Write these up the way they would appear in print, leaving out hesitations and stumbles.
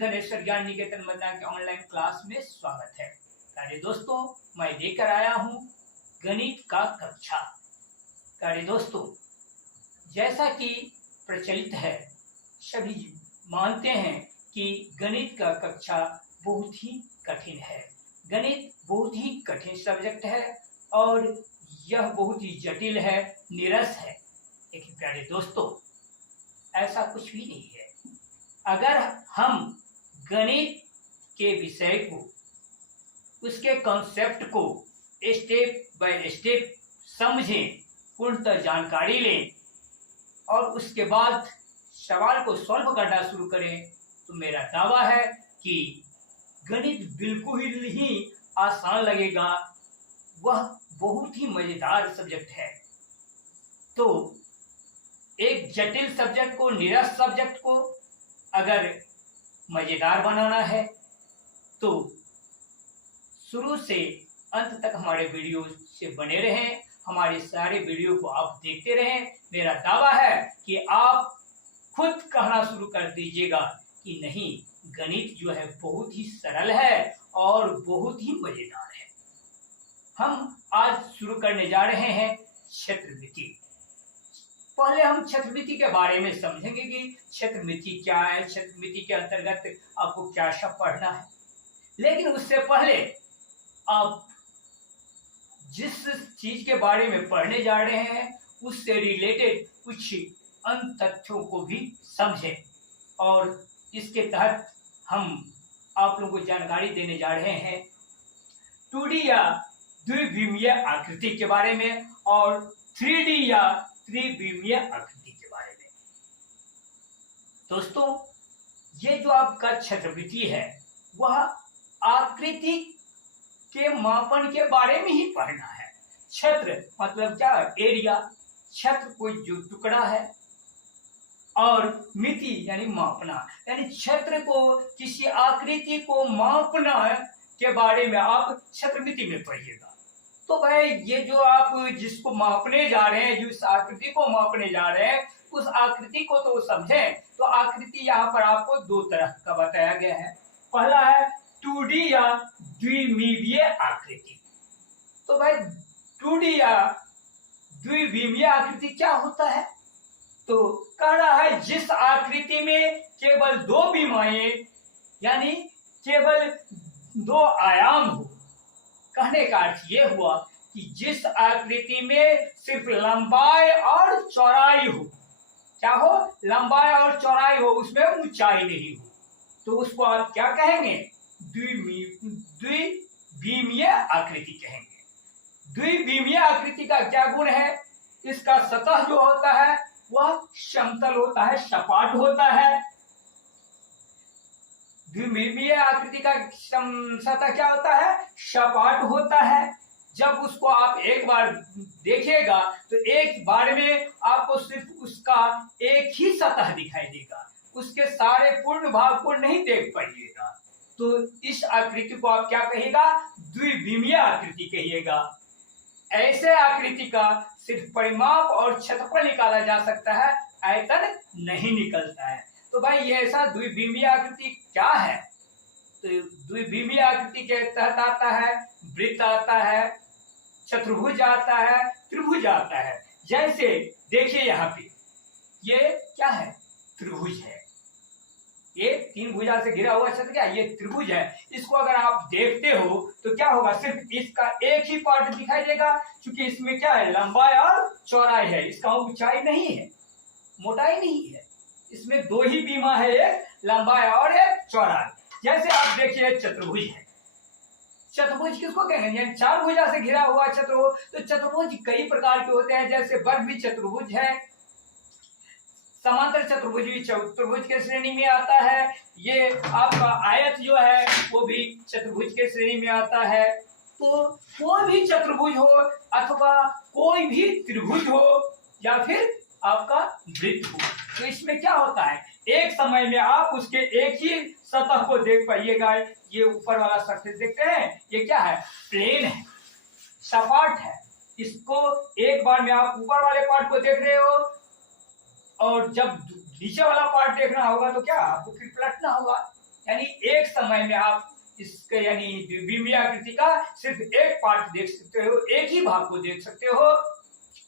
धनेश्वर ज्ञान निकेतन मदना के online class में स्वागत है। कार्य दोस्तों, मैं लेकर आया हूँ गणित का कक्षा। कार्य दोस्तों, जैसा कि प्रचलित है, सभी मानते हैं कि गणित का कक्षा बहुत ही कठिन है। गणित बहुत ही कठिन सब्जेक्ट है और यह बहुत ही जटिल है, नीरस है। लेकिन प्यारे दोस्तों, ऐसा कुछ भी नहीं है। अगर हम गणित के विषय को, उसके कॉन्सेप्ट को स्टेप बाय स्टेप समझें, पूर्णतः जानकारी लें और उसके बाद सवाल को सॉल्व करना शुरू करें, तो मेरा दावा है कि गणित बिल्कुल ही आसान लगेगा। वह बहुत ही मजेदार सब्जेक्ट है। तो एक जटिल सब्जेक्ट को, निरस सब्जेक्ट को अगर मजेदार बनाना है तो शुरू से अंत तक हमारे वीडियो से बने रहें। हमारे सारे वीडियो को आप देखते रहें। मेरा दावा है कि आप खुद कहना शुरू कर दीजिएगा कि नहीं, गणित जो है बहुत ही सरल है और बहुत ही मजेदार है। हम आज शुरू करने जा रहे हैं क्षेत्रमिति। पहले हम क्षेत्रमिति के बारे में समझेंगे कि क्षेत्रमिति क्या है, क्षेत्रमिति के अंतर्गत आपको क्या सब पढ़ना है। लेकिन उससे पहले आप जिस चीज के बारे में पढ़ने जा रहे हैं उससे रिलेटेड कुछ अन्य तथ्यों को भी समझें और इसके तहत हम आप लोगों को जानकारी देने जा रहे हैं 2D या द्विविमीय आकृति के बारे में और 3D या त्रिविमीय आकृति के बारे में। दोस्तों, ये जो आपका क्षेत्रमिति है वह आकृति के मापन के बारे में ही पढ़ना है। क्षेत्र मतलब क्या है? एरिया। क्षेत्र कोई जो टुकड़ा है और मिति यानी मापना, यानी क्षेत्र को, किसी आकृति को मापना के बारे में आप क्षेत्रमिति में पढ़िएगा। तो भाई, ये जो आप जिसको मापने जा रहे हैं, जिस आकृति को मापने जा रहे हैं, उस आकृति को तो समझें। तो आकृति यहाँ पर आपको दो तरह का बताया गया है। पहला है 2D या द्विविमीय आकृति। तो भाई 2D या द्विविमीय आकृति क्या होता है? तो कह रहा है जिस आकृति में केवल दो विमाएं यानी केवल दो आयाम हो। कहने का अर्थ ये हुआ कि जिस आकृति में सिर्फ लंबाई और चौड़ाई हो, क्या हो? लंबाई और चौड़ाई हो, उसमें ऊंचाई नहीं हो, तो उसको आप क्या कहेंगे? द्विविमीय आकृति कहेंगे। द्विविमीय आकृति का क्या गुण है? इसका सतह जो होता है वह समतल होता है, सपाट होता है। द्विविमीय आकृति का सतह क्या होता है? सपाट होता है। जब उसको आप एक बार देखिएगा तो एक बार में आपको सिर्फ उसका एक ही सतह दिखाई देगा, उसके सारे पूर्ण भाग को नहीं देख पाइएगा। तो इस आकृति को आप क्या कहिएगा? द्विविमीय आकृति कहिएगा। ऐसे आकृति का सिर्फ परिमाप और क्षेत्रफल निकाला जा सकता है, आयतन नहीं निकलता है। तो भाई, ये ऐसा द्विविमीय आकृति क्या है? तो द्विविमीय आकृति के तहत आता है वृत्त आता है, चतुर्भुज आता है, त्रिभुज आता है। जैसे देखिए यहाँ पे ये क्या है? त्रिभुज है। ये तीन भुजा से घिरा हुआ क्षेत्र क्या? ये त्रिभुज है। इसको अगर आप देखते हो तो क्या होगा? सिर्फ इसका एक ही पार्ट दिखाई देगा, क्योंकि इसमें क्या है? लंबाई और चौड़ाई है। इसका ऊंचाई नहीं है, मोटाई नहीं है। इसमें दो ही बीमा है, एक लंबाई और एक चौड़ाई। जैसे आप देखिए चतुर्भुज है। चतुर्भुज किसको कहेंगे? यानी चार भुजा से घिरा हुआ चतुर्भुज। तो चतुर्भुज कई प्रकार के होते हैं, जैसे वर्ग चतुर्भुज है, समांतर चतुर्भुज भी चतुर्भुज के श्रेणी में आता है। ये आपका आयत जो है वो भी चतुर्भुज के श्रेणी में आता है। तो कोई भी चतुर्भुज हो अथवा कोई भी त्रिभुज हो या फिर आपका वृत्त हो, तो इसमें क्या होता है? एक समय में आप उसके एक ही सतह को देख पाइएगा। ये ऊपर वाला सरफेस देखते हैं, ये क्या है? प्लेन है, सपाट है। इसको एक बार में आप ऊपर वाले पार्ट को देख रहे हो और जब नीचे वाला पार्ट देखना होगा तो क्या आपको फिर पलटना होगा। यानी एक समय में आप इसके यानी द्विविमीय आकृति का सिर्फ एक पार्ट देख सकते हो, एक ही भाग को देख सकते हो,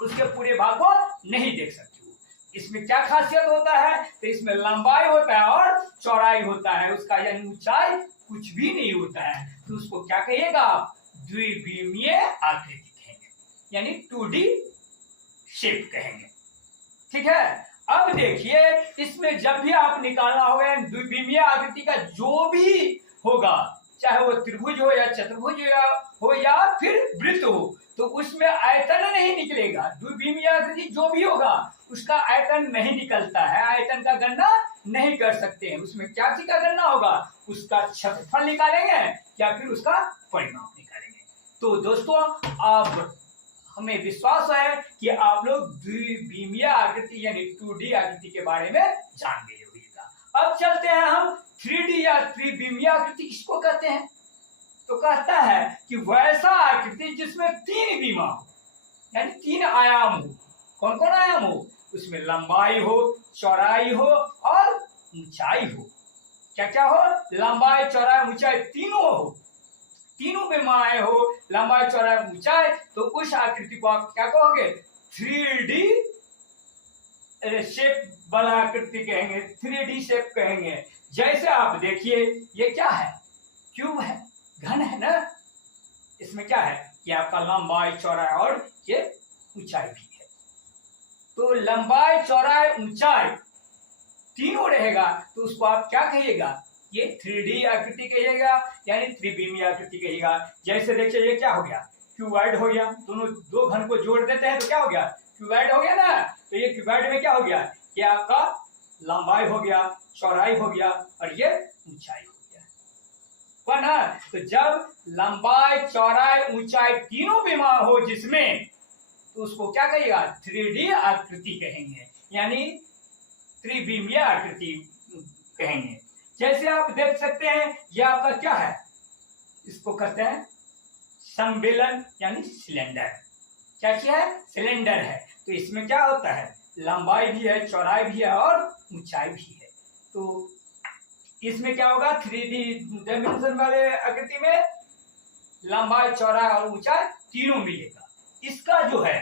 उसके पूरे भाग को नहीं देख सकते हो। इसमें क्या खासियत होता है, तो इसमें लंबाई होता है और चौड़ाई होता है, उसका यानी ऊंचाई कुछ भी नहीं होता है। तो उसको क्या कहिएगा आप, द्विविमीय आकृति कहेंगे, यानी 2D शेप कहेंगे। ठीक है, अब देखिए इसमें जब भी आप निकालना होगा द्विविमीय आकृति का जो भी होगा, चाहे वो त्रिभुज हो या चतुर्भुज हो या फिर वृत्त हो, तो उसमें आयतन नहीं निकलेगा। द्विविमीय आकृति जो भी होगा उसका आयतन नहीं निकलता है, आयतन का गणना नहीं कर सकते हैं। उसमें क्या चीज का गणना होगा, उसका क्षेत्रफल निकालेंगे या फिर उसका परिमाप निकालेंगे। तो दोस्तों अब हमें विश्वास है कि आप लोग द्विविमीय आकृति यानी 2D आकृति के बारे में जान गए होगा। अब चलते हैं हम 3D या त्रिविमीय आकृति किसको कहते हैं, तो कहता है कि वैसा आकृति जिसमें 3 विमा हो, यानी 3 आयाम हो। कौन कौन आयाम हो, उसमें लंबाई हो, चौड़ाई हो और ऊंचाई हो। क्या क्या हो, लंबाई चौड़ाई ऊंचाई तीनों हो, तीनों विमाएं हो, लंबाई चौड़ाई ऊंचाई, तो उस आकृति को आप क्या कहोगे, 3D शेप वाला आकृति कहेंगे, 3D शेप कहेंगे। जैसे आप देखिए ये क्या है, क्यूब है, घन है ना, इसमें क्या है कि आपका लंबाई चौड़ाई और ये ऊंचाई भी है। तो लंबाई चौड़ाई ऊंचाई तीनों रहेगा, तो उसको आप क्या कहिएगा, ये 3D आकृति कहिएगा, यानी त्रिविमीय आकृति कहिएगा। जैसे देखिए ये क्या हो गया, क्यूबॉइड हो गया, दोनों दो घन को जोड़ देते हैं तो क्या हो गया, क्यूबॉइड हो गया ना। तो ये क्यूबॉइड में क्या हो गया, ये आपका लंबाई हो गया, चौड़ाई हो गया और ये ऊंचाई हो गया ना। तो जब लंबाई चौड़ाई ऊंचाई तीनों विमा हो जिसमें, तो उसको क्या कहिएगा, 3D आकृति कहेंगे, यानी त्रिविमीय आकृति कहेंगे। जैसे आप देख सकते हैं ये आपका क्या है, इसको कहते हैं संविलन यानी सिलेंडर। क्या है, सिलेंडर है। तो इसमें क्या होता है, लंबाई भी है, चौड़ाई भी है और ऊंचाई भी है। तो इसमें क्या होगा, 3D डायमेंशन वाले आकृति में लंबाई चौड़ाई और ऊंचाई तीनों मिलेगा। इसका जो है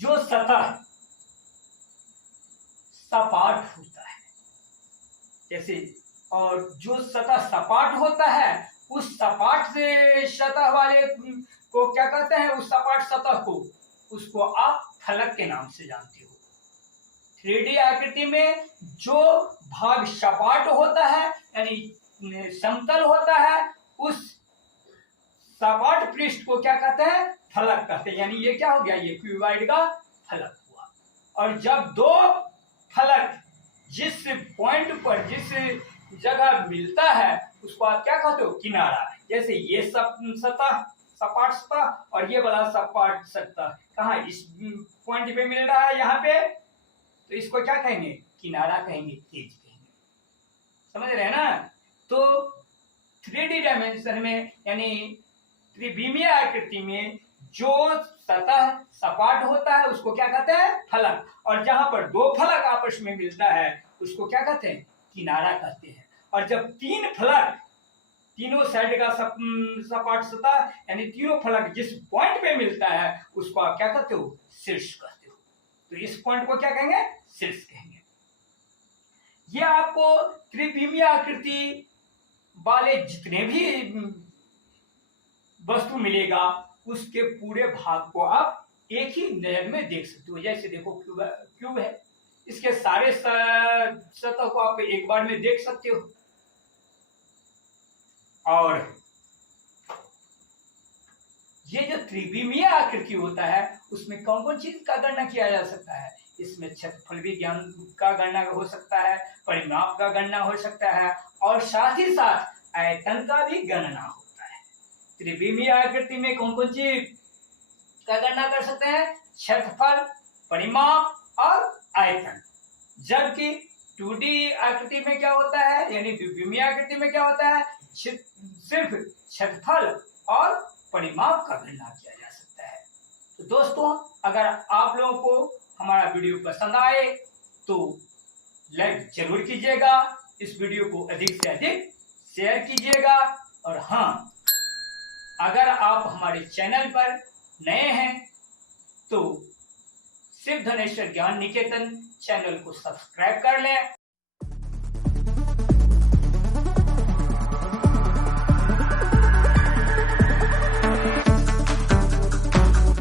जो सतह सपाट होता है, जैसे, और जो सतह सपाट होता है उस सपाट से सतह वाले को क्या कहते हैं, उस सपाट सतह को, उसको आप फलक के नाम से जानते हो। 3D आकृति में जो भाग सपाट होता है यानी समतल होता है, उस सपाट पृष्ठ को क्या कहते हैं, फलक कहते हैं। यानी ये क्या हो गया, ये क्यूबॉइड का फलक हुआ। और जब दो फलक जिस पॉइंट पर जिस जगह मिलता है उसको आप क्या कहते हो, किनारा। जैसे ये सतह सपाट सतह और ये वाला सपाट सतह कहाँ, इस पॉइंट पे मिल रहा है यहाँ पे, तो इसको क्या कहेंगे, किनारा कहेंगे, एज कहेंगे। समझ रहे हैं ना। तो 3D डायमेंशन में यानी त्रिविमीय आकृति में जो सतह सपाट होता है उसको क्या कहते हैं, फलक। और जहां पर दो फलक आपस में मिलता है उसको क्या कहते हैं, किनारा कहते हैं। और जब तीन फलक तीनों साइड का सपाट सतह यानी तीनों फलक जिस पॉइंट पे मिलता है उसको आप क्या कहते हो, शीर्ष कहते हो। तो इस पॉइंट को क्या कहेंगे, शीर्ष कहेंगे। ये आपको त्रिविमीय आकृति वाले जितने भी वस्तु मिलेगा उसके पूरे भाग को आप एक ही नजर में देख सकते हो। जैसे देखो क्यूब है, इसके सारे सतह को आप एक बार में देख सकते हो। और ये जो त्रिविमीय आकृति होता है उसमें कौन कौन चीज का गणना किया जा सकता है, इसमें क्षेत्रफल विज्ञान का गणना हो सकता है, परिमाप का गणना हो सकता है और साथ ही साथ आयतन का भी गणना होता है। त्रिविमीय आकृति में कौन कौन चीज का गणना कर सकते हैं, क्षेत्रफल, परिमाप और आयतन। जबकि 2D आकृति में क्या होता है, यानी द्विविमीय आकृति में क्या होता है, सिर्फ क्षेत्रफल और परिमाप का गणना किया जा सकता है। तो दोस्तों अगर आप लोगों को हमारा वीडियो पसंद आए तो लाइक जरूर कीजिएगा, इस वीडियो को अधिक से अधिक शेयर कीजिएगा। और हाँ, अगर आप हमारे चैनल पर नए हैं तो शिव धनेश्वर ज्ञान निकेतन चैनल को सब्सक्राइब कर लें